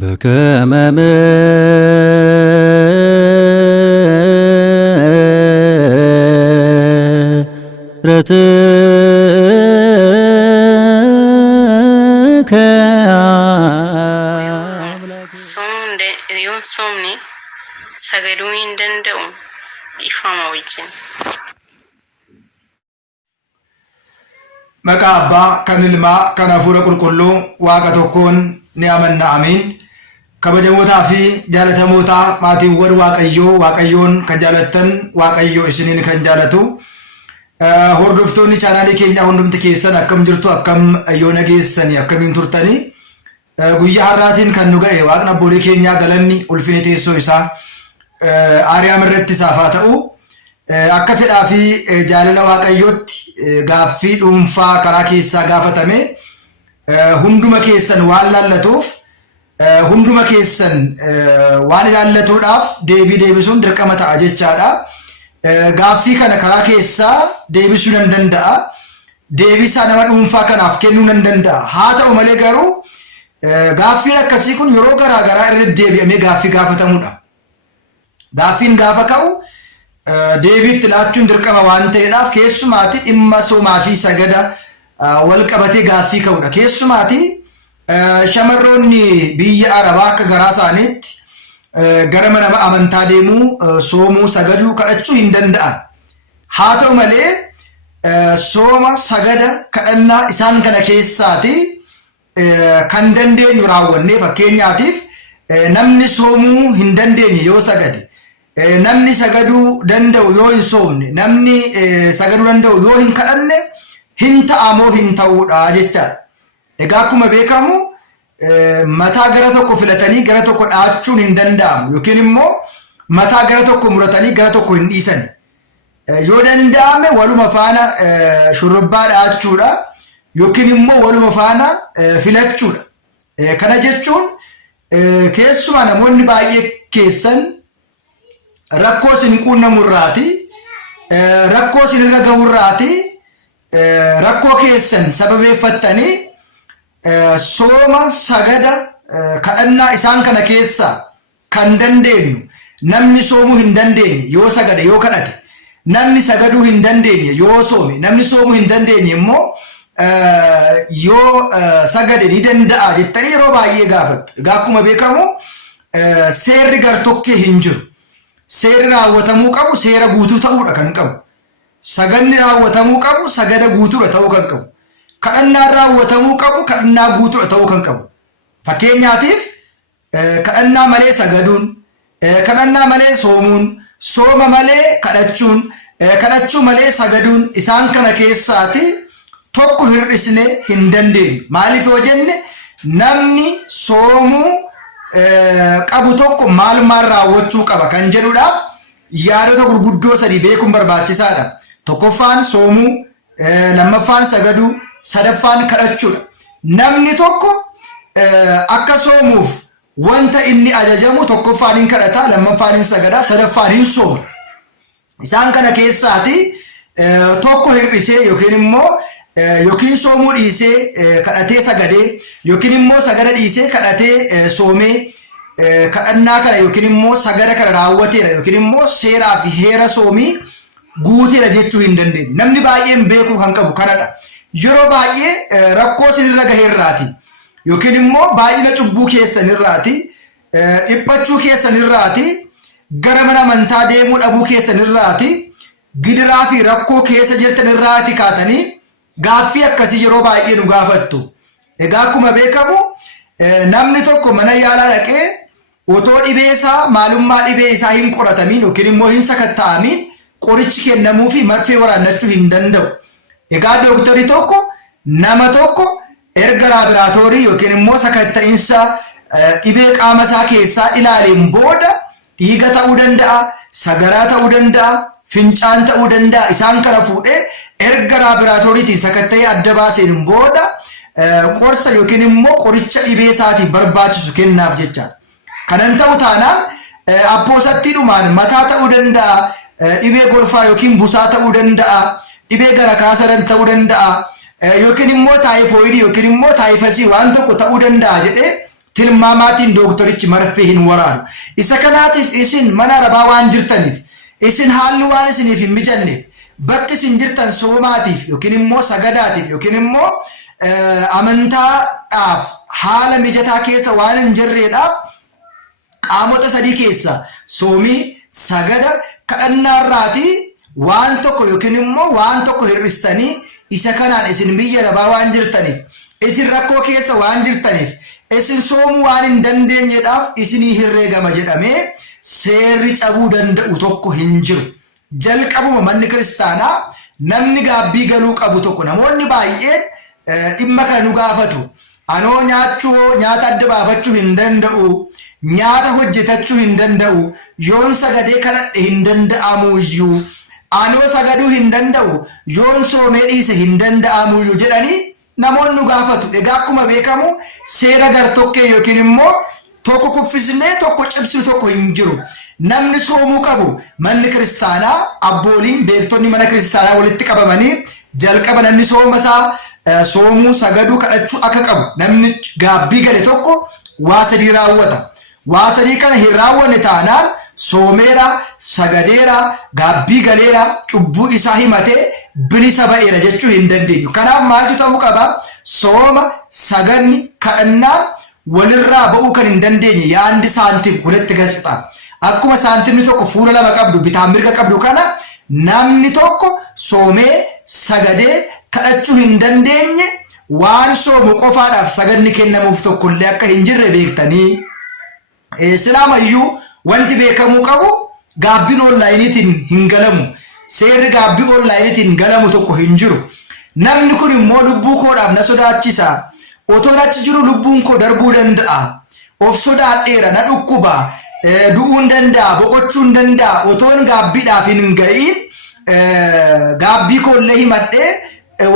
በከመ ምሕረትከ somni sagaduu hin danda'u ifama wajjin. Maqaa Abbaa kan Ilmaa kan Hafuura Qulqulluu Waaqa tokkoon ni amanna amiin. Kabajamootaa fi jaalatamootaa maatiiwwan Waaqayyoon kan jaalattan Waaqayyoo isiniin kan jaalatu. Hordoftoonni chaanaalii keenyaa hundumti keessan akkam jirtu, akkam yoo nageessanii, akkamiin turtanii. Guyyaa har'aatiin kan nu ga'e Waaqni abbootii keenyaa galanni ulfina teessoo isaa Aariyaam irratti isaaf haa ta'u. Akka fedhaa fi jaalala Waaqayyootti gaaffii dhuunfaa karaa keessaa gaafatame hunduma keessan waan laallatuuf hunduma keessan waan ilaallatuudhaaf deebii deebisuun dirqama ta'a jechaadha. Gaaffii kana karaa keessaa deebisuu nan danda'a. Deebisaa nama dhuunfaa kanaaf kennuu nan danda'a. Haa ta'u malee garuu gaaffiin akkasii kun yeroo garaa garaa irratti deebi'amee gaaffii gaafatamudha. Gaaffiin gaafa ka'u deebiitti laachuun dirqama waan ta'eedhaaf keessumaati dhimma soomaa fi sagada wal qabatee gaaffii ka'udha. Keessumaati shamarroonni biyya Arabaa akka garaa isaaniitti gara mana amantaa deemuu, soomuu, sagaduu, kadhachuu hin danda'an. Haa ta'u malee sooma, sagada, kadhannaa isaan kana keessaati kan dandeenyu raawwannee fakkeenyaatiif namni soomuu hin dandeenye yoo sagade, namni sagaduu danda'u yoo hin soomne, namni sagaduu danda'u yoo hin kadhanne hin ta'amoo hin ta'uudha jechaadha. Egaa akkuma beekamu mataa gara tokko filatanii gara tokko dhaachuun hin danda'amu yookiin immoo mataa gara tokko muratanii gara tokko hin dhiisani. Yoo danda'ame waluma faana shurrubbaa dhaachuudha yookiin immoo waluma faana filachuudha. Kana jechuun keessumaa namoonni baay'ee keessan rakkoo isin quunnamurraati, rakkoo isin irra gahurraati, rakkoo keessan sababeeffattanii sooma, sagada, kadhannaa isaan kana keessaa kan dandeenyu namni soomuu hin dandeenye yoo sagade yoo kadhate, namni sagaduu hin dandeenye yoo soome, namni soomuu hin dandeenye immoo yoo sagade ni danda'a jettanii yeroo baay'ee gaafattu. Egaa akkuma beekamu seerri gartokkee hin jiru. Seerri raawwatamuu qabu seera guutuu ta'uudha kan qabu. Saganni raawwatamuu qabu sagada guutuudha ta'uu kan qabu. Kadhannaan raawwatamuu qabu kadhannaa guutuudha ta'uu kan qabu. Fakkeenyaatiif kadhannaa malee sagaduun, kadhannaa malee soomuun, sooma malee kadhachuun, kadhachuu malee sagaduun isaan kana keessaati tokko hir'isnee hin dandeenyu. Maaliif yoo jenne namni soomuu qabu tokko maal raawwachuu qaba kan jedhuudhaaf yaadota gurguddoo sadii beekuun barbaachisaadha. Tokkoffaan soomuu, lammaffaan sagaduu, sadaffaan kadhachuudha. Namni tokko akka soomuuf wanta inni ajajamu tokkoffaan hin kadhataa, lammaffaan hin sagadaa, sadaffaan hin sooma. Isaan kana keessaati tokko hir'isee yookiin immoo yookiin soomuu dhiisee kadhatee sagadee yookiin immoo sagada dhiisee kadhatee soomee kadhannaa kana yookiin immoo sagada kana raawwateera yookiin immoo seeraa fi heera soomii guuteera jechuu hin dandeenye. Namni baay'een beekuu kan qabu kanadha. Yeroo baay'ee rakkoo isinirra gaheerraati yookiin immoo baay'ina cubbuu keessanirraati, dhiphachuu keessanirraati, gara mana amantaa deemuu dhabuu keessanirraati, gidiraa fi rakkoo keessa jirtanirraati kaatanii gaaffii akkasii yeroo baay'ee nu gaafattu. Egaa akkuma beekamu namni tokko mana yaalaa dhaqee otoo dhibee isaa maalummaa dhibee isaa hin qoratamiin yookiin immoo hin sakatta'amiin qorichi kennamuu fi marfee waraannachuu hin danda'u. Egaa dooktarri tokko nama tokko erga laaboraatoorii yookiin immoo sakatta'insa dhibee qaama isaa keessaa ilaaleen booda dhiiga ta'uu danda'a, sagaraa ta'uu danda'a, fincaan ta'uu danda'a. Isaan kana fuudhee erga laaboraatooriitiin sakatta'ee adda baaseen booda qorsa yookiin immoo qoricha dhibee isaatiif barbaachisu kennaaf jecha. Kanan ta'u taanaan appoosattiidhumaan mataa ta'uu danda'a, dhibee golfaa yookiin busaa ta'uu danda'a, dhibee gara kaasaran ta'uu danda'a, yookiin immoo taayifoidii yookiin immoo taayifasii waan tokko ta'uu danda'a jedhee tilmaamaatiin dooktorichi marfee hin waraanu. Isa kanaatiif isin mana arabaa waan jirtaniif isin haalli waan isiniif hin mijanneef bakki isin jirtan soomaatiif yookiin immoo sagadaatiif yookiin immoo amantaadhaaf haala mijataa keessa waan hin jirreedhaaf qaamota sadii keessa soomii sagada kadhannaarraatii waan tokko yookiin immoo waan tokko hir'istanii isa kanaan isin biyya arabaa waan jirtaniif isin rakkoo keessa waan jirtaniif isin soomuu waan hin dandeenyeedhaaf isinii herreegama jedhamee seerri cabuu danda'u tokko hin jiru. Jalqabuma manni kiristaanaa namni gaabbii galuu qabu tokko namoonni baay'een dhimma kana nu gaafatu. Anoo nyaata adda baafachuu hin danda'u, nyaata hojjetachuu hin danda'u, yoon sagadee kadhadhe hin danda'amu iyyuu, anoo sagaduu hin danda'u, yoon soomee dhiise hin danda'amu iyyuu jedhanii namoonni nu gaafatu. Egaa akkuma beekamu seera gartokkee yookiin immoo tokko kuffisnee tokko cibsu tokko hin jiru. Namni soomuu qabu manni kiristaanaa abbooliin beektonni mana kiristaanaa walitti qabamanii jalqaba namni soomasaa soomuu sagaduu kadhachuu akka qabu namni gaabbii gale tokko waa sadii raawwata. Waa sadii kana hin raawwanne taanaan soomeera, sagadeera, gaabbii galeera, cubbuu isaa himatee bilisa ba'eera jechuu hin dandeenyu. Kanaaf maaltu ta'uu qaba? Sooma, saganni, kadhannaan walirraa ba'uu kan hin dandeenye yaandi saantiim walitti galchita. Akkuma saantimni tokko fuula lama qabdu bitaa mirga qabdu kana namni tokko soomee sagadee kadhachuu hin dandeenye waan soomu qofaadhaaf saganni kennamuuf tokkollee akka hin jirre beektanii. Islaamayyuu wanti beekamuu qabu gaabbiin onlaayiniitiin hin galamu. Seerri gaabbii onlaayiniitiin galamu tokko hin jiru. Namni kun immoo lubbuu koodhaaf na sodaachisa. Otoon achi jiru lubbuun koo darbuu danda'a. Of sodaadheera na dhukkuba. Du'uun danda'a, boqochuun danda'a. Otoon gaabbiidhaaf hin ga'iin gaabbii koollee himadhee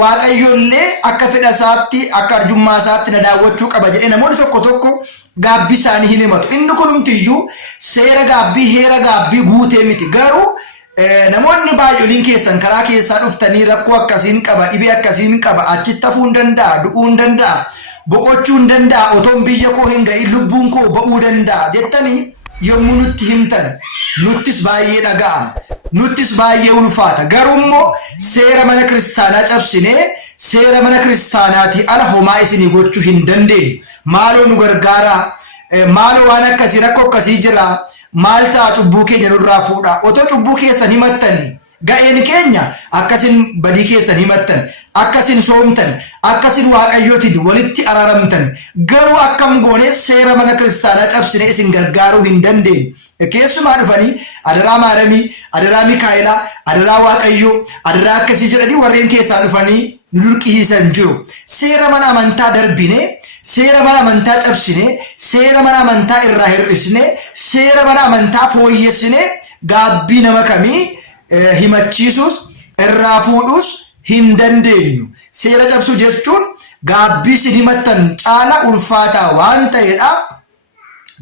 waaqayyoollee akka fedha isaatti akka arjummaa isaatti na daawwachuu qaba jedhee namoonni tokko tokko gaabbii isaanii hin himatu. Inni kunumtiyyuu seera gaabbii heera gaabbii guutee miti. Garuu namoonni baay'ooliin keessan karaa keessaa dhuftanii rakkoo akkasiin qaba, dhibee akkasiin qaba, achitti hafuu hin danda'a, du'uu hin danda'a, boqochuu hin danda'a, otoon biyya koo hin ga'iin lubbuun koo ba'uu danda'a jettanii yommuu nutti himtan nuttis baay'ee dhaga'ama, nuttis baay'ee ulfaata. Garuu immoo seera mana kiristaanaa cabsinee seera mana kiristaanaatii ala homaa isinii gochuu hin dandeenyu. Maaloo nu gargaaraa, maaloo waan akkasii rakkoo akkasii jira, maal ta'a cubbuu keenya nurraa fuudha. Otoo cubbuu keessan himattanii ga'een keenya akkasin badii keessan himattan, akkasin soomtan, akkasin waaqayyootiin walitti araaramtan. Garuu akkam goone seera mana kiristaanaa cabsine isin gargaaruu hin dandeenyu. Keessumaa dhufanii adaraa maaramii, adaraa mikaa'elaa, adaraa waaqayyoo, adaraa akkasii jedhanii warreen keessaa dhufanii nu dirqisiisan jiru. Seera mana amantaa darbine, seera mana amantaa cabsine, seera mana amantaa irraa hir'isne, seera mana amantaa fooyyessine gaabbii nama kamii himachiisuus irraa fuudhuus hin dandeenyu. Seera cabsuu jechuun gaabbii isin himattan caala ulfaataa waan ta'eedhaaf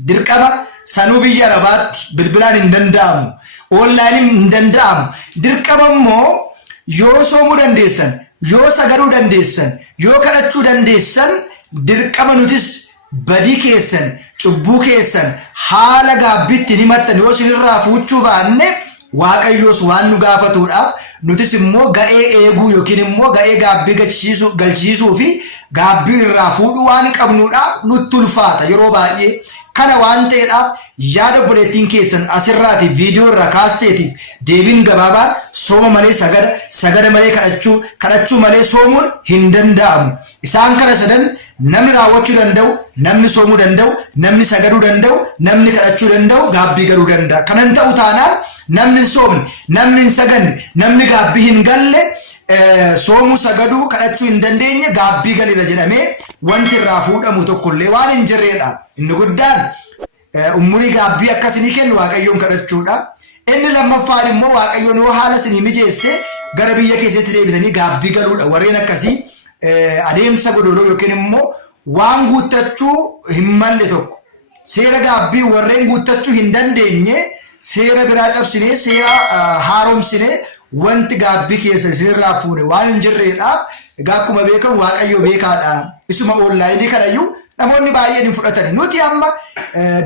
dirqama sanuu biyya arabaatti bilbilaan hin danda'amu, onlaayiniin hin danda'amu. Dirqama immoo yoo soomuu dandeessan, yoo sagaduu dandeessan, yoo kadhachuu dandeessan dirqama nutis badii keessan, cubbuu keessan haala gaabbiitti himattan yoo isinirraa fuuchuu baanne waaqayyoos waan nu gaafatuudhaaf nutis immoo ga'ee eeguu yookiin immoo ga'ee gaabbii galchisiisuu fi gaabbii irraa fuudhuu waan qabnuudhaaf nutti ulfaata yeroo baay'ee. Kana waan ta'eedhaaf yaada obboleettiin keessan asirraati viidiyoo irraa kaasteetiif deebiin gabaabaan sooma malee sagada, sagada malee kadhachuu malee soomuun hin danda'amu. Isaan kana sadan namni raawwachuu danda'u, namni soomuu danda'u, namni sagaduu danda'u, namni kadhachuu danda'u, gaabbii galuu danda'a. Kanan ta'u taanaan namni hin soomne, namni hin saganne, namni gaabbii hin galle soomuu sagaduu kadhachuu hin dandeenye gaabbii galeera jedhamee wanti irraa fuudhamu tokkollee waan hin jirreedha. Inni guddaan umurii gaabbii akkasinii kennu waaqayyoon kadhachuudha. Inni lammaffaan immoo waaqayyoon yoo haala isinii mijeesse gara biyya keessatti deebitanii gaabbii galuudha. Warreen akkasii adeemsa godoloo yookiin immoo waan guuttachuu hin malle tokko seera gaabbii warreen guuttachuu hin dandeenye seera biraa cabsinee seera haaromsinee wanti gaabbii keessa isinirraa fuudhe waan hin jirreedhaaf. Egaa akkuma beekamu waaqayyo beekaadha. Isuma onlaayinii kanayyuu namoonni baay'een hin fudhatani. Nuti amma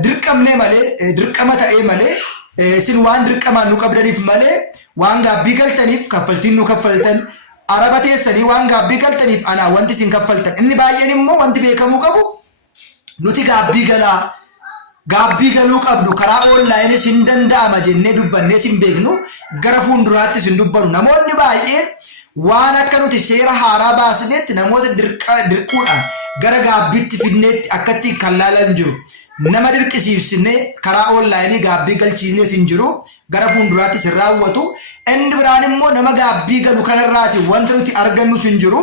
dirqamnee malee dirqama ta'ee malee isin waan dirqamaan nu qabdaniif malee waan gaabbii galtaniif kaffaltiin nu kaffaltan araba teessanii waan gaabbii galtaniif anaa wanti isin kaffaltan. Inni baay'een immoo wanti beekamuu qabu nuti gaabbii galuu qabdu karaa online isin danda'ama jennee dubbannee isin beeknu gara fuulduraatti isin dubbannu. Namoonni baay'een waan akka nuti seera haaraa baasneetti namoota dirquudhaan gara gaabbiitti fidneetti akkatti kan laalan jiru. Nama dirqisiifsine karaa online gaabbii galchiisnee isin jiru gara fuulduraatti isin raawwatu. Inni biraan immoo nama gaabbii galu kanarraati wanta nuti argannu isin jiru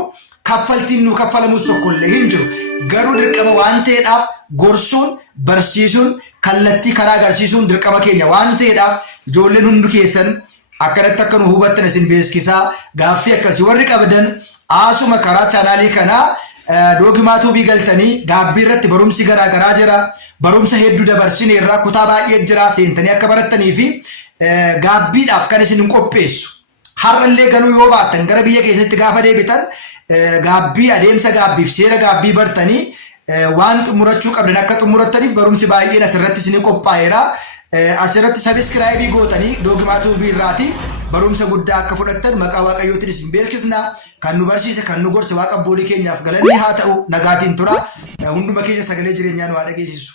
kaffaltiin nu kaffalamus tokkollee hin jiru. Garuu dirqama waan ta'eedhaaf gorsuun barsiisuun kallattii karaa agarsiisuun dirqama keenya waan ta'eedhaaf ijoolleen hundi keessan akkanatti akka nu hubattan isin beeksisaa. Gaaffii akkasii warri qabdan asuma karaa chaanaalii kanaa Doogimaa Tuubii galtanii gaabbii irratti barumsi garaagaraa jira. Barumsa hedduu dabarsineerra kutaa baay'ee jira seentanii akka barattanii fi gaabbiidhaaf kan isin qopheessu. Har'allee galuu yoo baattan gara biyya keessatti gaafa deebitan gaabbii adeemsa gaabbiif seera gaabbii bartanii waan xumurachuu qabdan akka xumurattaniif barumsi baay'een asirratti isin qophaa'eera. Asirratti sabiskiraayibii gootanii Doogimaa Tuubii irraati barumsa guddaa akka fudhattan maqaa Waaqayyootiin isin beeksisna. Kan nu barsiise kan nu gorse Waaqa abbootii keenyaaf galanni haa ta'u. Nagaatiin tura hunduma keenya sagalee jireenyaa nu haa dhageessisu.